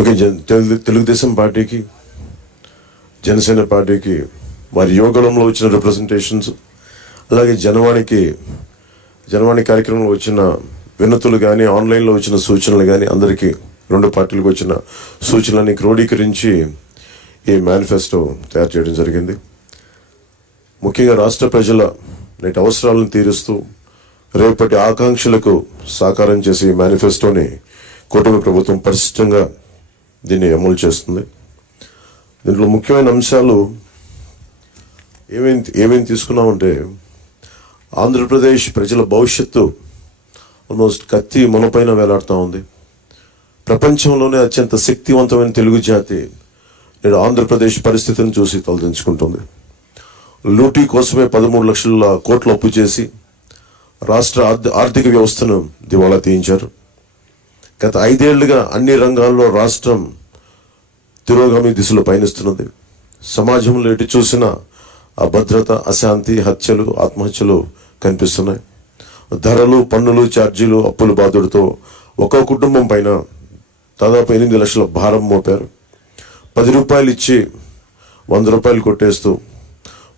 Okay, Telugu Desam పార్టీకి, జనసేన పార్టీకి వారి యోగంలో వచ్చిన రిప్రజెంటేషన్స్, అలాగే జనవాణి కార్యక్రమంలో వచ్చిన వినతులు కానీ, ఆన్లైన్లో వచ్చిన సూచనలు కానీ, అందరికీ రెండు పార్టీలకు వచ్చిన సూచనలని క్రోడీకరించి ఈ మేనిఫెస్టో తయారు చేయడం జరిగింది. ముఖ్యంగా రాష్ట్ర ప్రజల నేటి అవసరాలను తీరుస్తూ రేపటి ఆకాంక్షలకు సాకారం చేసే ఈ మేనిఫెస్టోని కూటమి ప్రభుత్వం పరిశుభ్రంగా దీన్ని అమలు చేస్తుంది. దీంట్లో ముఖ్యమైన అంశాలు ఏమేమి తీసుకున్నామంటే, ఆంధ్రప్రదేశ్ ప్రజల భవిష్యత్తు ఆల్మోస్ట్ కత్తి మనపైన వేలాడుతూ ఉంది. ప్రపంచంలోనే అత్యంత శక్తివంతమైన తెలుగు జాతి నేడు ఆంధ్రప్రదేశ్ పరిస్థితిని చూసి తలదించుకుంటుంది. లూటీ కోసమే 13 లక్షల కోట్లు అప్పు చేసి రాష్ట్ర ఆర్థిక వ్యవస్థను దివాళా తీయించారు. గత 5 ఏళ్లుగా అన్ని రంగాల్లో రాష్ట్రం తిరోగామి దిశలో పయనిస్తున్నది. సమాజంలో ఎటు చూసినా అభద్రత, అశాంతి, హత్యలు, ఆత్మహత్యలు కనిపిస్తున్నాయి. ధరలు, పన్నులు, ఛార్జీలు, అప్పుల బాధుడితో ఒక్కో కుటుంబం పైన దాదాపు 8 లక్షల భారం మోపారు. 10 రూపాయలు ఇచ్చి 100 రూపాయలు కొట్టేస్తూ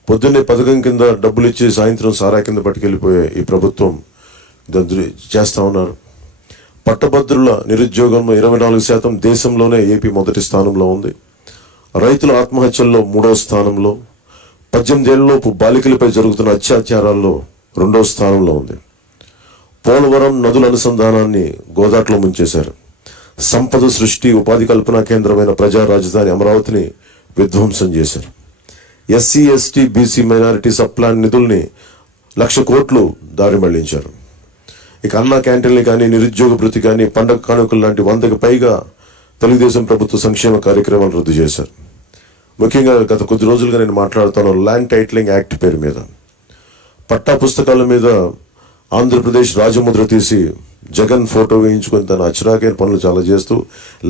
పొద్దున్నే పథకం కింద డబ్బులు ఇచ్చి సాయంత్రం సారా కింద పట్టుకెళ్ళిపోయే ఈ ప్రభుత్వం చేస్తూ ఉన్నారు. పట్టభద్రుల నిరుద్యోగంలో 24%, దేశంలోనే ఏపీ మొదటి స్థానంలో ఉంది. రైతుల ఆత్మహత్యల్లో 3వ స్థానంలో, 18 ఏళ్లలోపు బాలికలపై జరుగుతున్న అత్యాచారాల్లో 2వ స్థానంలో ఉంది. పోలవరం నదుల అనుసంధానాన్ని గోదాట్లో ముంచేశారు. సంపద సృష్టి, ఉపాధి కల్పన కేంద్రమైన ప్రజా రాజధాని అమరావతిని విధ్వంసం చేశారు. SC, ST, BC, minority sub plan నిధుల్ని 1,00,000 కోట్లు దారి మళ్లించారు. ఇక అన్నా క్యాంటీన్లు కానీ, నిరుద్యోగ భృతి కానీ, పండగ కానుకలు లాంటి 100కి పైగా తెలుగుదేశం ప్రభుత్వ సంక్షేమ కార్యక్రమాలు రద్దు చేశారు. ముఖ్యంగా గత కొద్ది రోజులుగా నేను మాట్లాడుతాను ల్యాండ్ టైటిలింగ్ యాక్ట్ పేరు మీద. పట్టా పుస్తకాల మీద ఆంధ్రప్రదేశ్ రాజముద్ర తీసి జగన్ ఫోటో వేయించుకొని తన అచ్చరాకైన పనులు చాలా చేస్తూ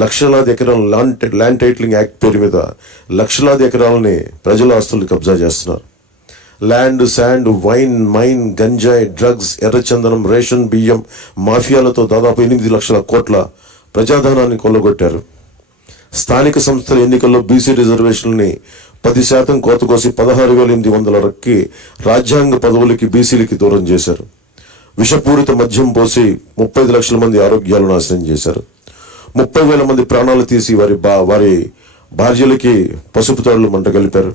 లక్షలాది ఎకరాల ల్యాండ్ టైటిలింగ్ యాక్ట్ పేరు మీద లక్షలాది ఎకరాలని ప్రజల ఆస్తుల్ని కబ్జా చేస్తున్నారు. ల్యాండ్, శాండ్, వైన్, మైన్, గంజాయి, డ్రగ్స్, ఎర్రచందనం, రేషన్ బియ్యం మాఫియాలతో దాదాపు 8 లక్షల కోట్ల ప్రజాధనాన్ని కొల్లగొట్టారు. స్థానిక సంస్థల ఎన్నికల్లో బీసీ రిజర్వేషన్లని 10% కోత కోసి 16,800 రాజ్యాంగ పదవులకి బీసీలకి దూరం చేశారు. విషపూరిత మద్యం పోసి 35 లక్షల మంది ఆరోగ్యాలు నాశనం చేశారు. 30,000 మంది ప్రాణాలు తీసి వారి భార్యలకి పసుపు తాడులు మంట కలిపారు.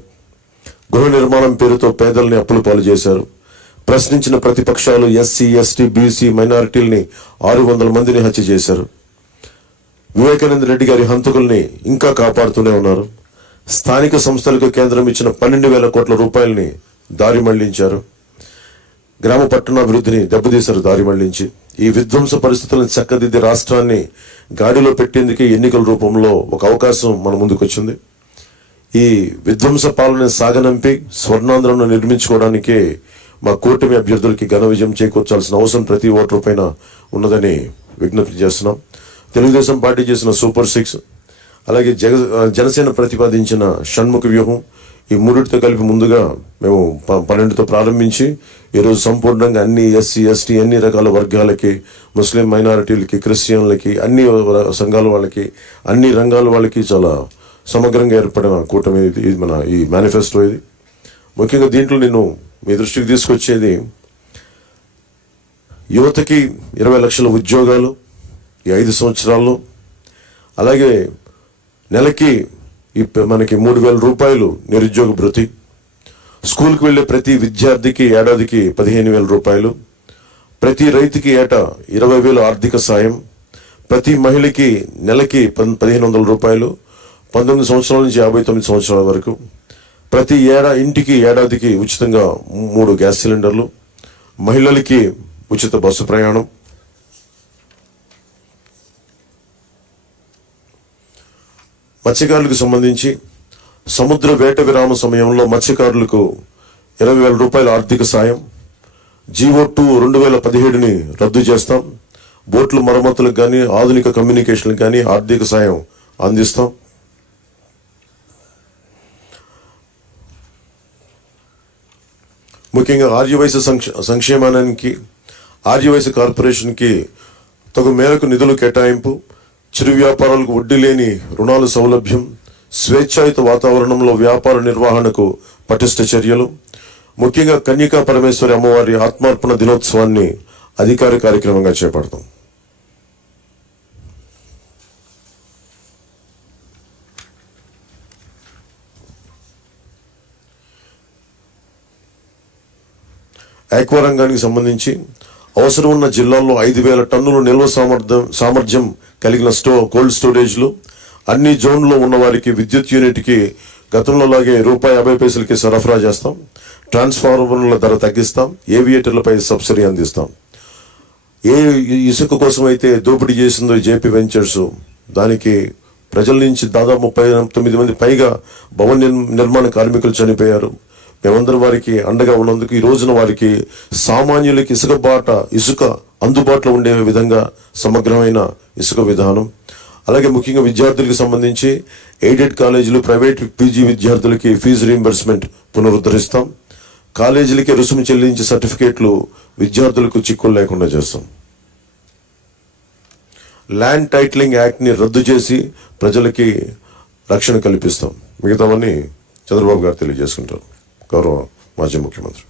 గృహ నిర్మాణం పేరుతో పేదల్ని అప్పుల పాలు చేశారు. ప్రశ్నించిన ప్రతిపక్షాలు ఎస్సీ, ఎస్టీ, బీసీ, మైనారిటీల్ని 600 మందిని హత్య చేశారు. వివేకానంద రెడ్డి గారి హంతకుల్ని ఇంకా కాపాడుతూనే ఉన్నారు. స్థానిక సంస్థలకు కేంద్రం ఇచ్చిన 12,000 కోట్ల రూపాయలని దారి మళ్లించారు. గ్రామ పట్టణాభివృద్ధిని దెబ్బతీశారు దారి మళ్లించి. ఈ విధ్వంస పరిస్థితులను చక్కదిద్ది రాష్ట్రాన్ని గాడిలో పెట్టేందుకే ఎన్నికల రూపంలో ఒక అవకాశం మన ముందుకు వచ్చింది. ఈ విధ్వంస పాలన సాగనంపి స్వర్ణాంధ్రను నిర్మించుకోవడానికే మా కూటమి అభ్యర్థులకి ఘన విజయం చేకూర్చాల్సిన అవసరం ప్రతి ఓటరు పైన ఉన్నదని విజ్ఞప్తి చేస్తున్నాం. తెలుగుదేశం పార్టీ చేసిన సూపర్ 6, అలాగే జనసేన ప్రతిపాదించిన షణ్ముఖ వ్యూహం, ఈ మూడిటితో కలిపి ముందుగా మేము 12తో ప్రారంభించి ఈరోజు సంపూర్ణంగా అన్ని ఎస్సీ, ఎస్టీ, అన్ని రకాల వర్గాలకి, ముస్లిం మైనారిటీలకి, క్రిస్టియన్లకి, అన్ని సంఘాల వాళ్ళకి, అన్ని రంగాల వాళ్ళకి చాలా సమగ్రంగా ఏర్పడిన కూటమి ఇది మన ఈ మేనిఫెస్టో. ఇది ముఖ్యంగా దీంట్లో నేను మీ దృష్టికి తీసుకొచ్చేది యువతకి 20 లక్షల ఉద్యోగాలు ఈ 5 సంవత్సరాల్లో, అలాగే నెలకి మనకి 3,000 రూపాయలు నిరుద్యోగ భృతి, స్కూల్కి వెళ్ళే ప్రతి విద్యార్థికి ఏడాదికి 15,000 రూపాయలు, ప్రతి రైతుకి ఏటా 20,000 ఆర్థిక సాయం, ప్రతి మహిళకి నెలకి 1,500 రూపాయలు, 19 సంవత్సరాల నుంచి 59 సంవత్సరాల వరకు, ప్రతి ఇంటికి ఏడాదికి ఉచితంగా 3 గ్యాస్ సిలిండర్లు, మహిళలకి ఉచిత బస్సు ప్రయాణం, మత్స్యకారులకు సంబంధించి సముద్ర వేట విరామ సమయంలో మత్స్యకారులకు 20,000 రూపాయల ఆర్థిక సాయం, జీవో2 2017ని రద్దు చేస్తాం. బోట్ల మరమ్మతులకు కానీ, ఆధునిక కమ్యూనికేషన్లకు కానీ ఆర్థిక సాయం అందిస్తాం. ముఖ్యంగా ఆర్యవైశ్య సంక్షేమానికి, ఆర్యవైశ్య కార్పొరేషన్కి తగు మేరకు నిధులు కేటాయింపు, చిరు వ్యాపారాలకు వడ్డీ లేని రుణాల సౌలభ్యం, స్వేచ్ఛాయుత వాతావరణంలో వ్యాపార నిర్వహణకు పటిష్ట చర్యలు, ముఖ్యంగా కన్యకా పరమేశ్వరి అమ్మవారి ఆత్మార్పణ దినోత్సవాన్ని అధికారిక కార్యక్రమంగా చేపడతాం. ఆక్వా రంగానికి సంబంధించి అవసరం ఉన్న జిల్లాల్లో 5,000 టన్నుల నిల్వ సామర్థ్యం కలిగిన కోల్డ్ స్టోరేజ్లు, అన్ని జోన్లో ఉన్న వారికి విద్యుత్ యూనిట్కి గతంలోలాగే ₹50 సరఫరా చేస్తాం. ట్రాన్స్ఫార్మర్ల ధర తగ్గిస్తాం. ఏవియేటర్లపై సబ్సిడీ అందిస్తాం. ఏ ఇసుక కోసం అయితే దోపిడీ చేసిందో జేపీ వెంచర్స్, దానికి ప్రజల నుంచి దాదాపు 39 మంది పైగా భవన నిర్మాణ కార్మికులు చనిపోయారు. మేమందరం వారికి అండగా ఉన్నందుకు ఈ రోజున వారికి సామాన్యులకి ఇసుక అందుబాటులో ఉండే విధంగా సమగ్రమైన ఇసుక విధానం, అలాగే ముఖ్యంగా విద్యార్థులకు సంబంధించి ఎయిడెడ్ కాలేజీలు, ప్రైవేట్ పీజీ విద్యార్థులకి ఫీజు రీయింబర్స్మెంట్ పునరుద్ధరిస్తాం. కాలేజీలకి రుసుము చెల్లించే సర్టిఫికేట్లు విద్యార్థులకు చిక్కులు లేకుండా చేస్తాం. ల్యాండ్ టైటిలింగ్ యాక్ట్ని రద్దు చేసి ప్రజలకి రక్షణ కల్పిస్తాం. మిగతావన్నీ చంద్రబాబు గారు తెలియజేసుకుంటారు, గౌరవ మాజీ ముఖ్యమంత్రి.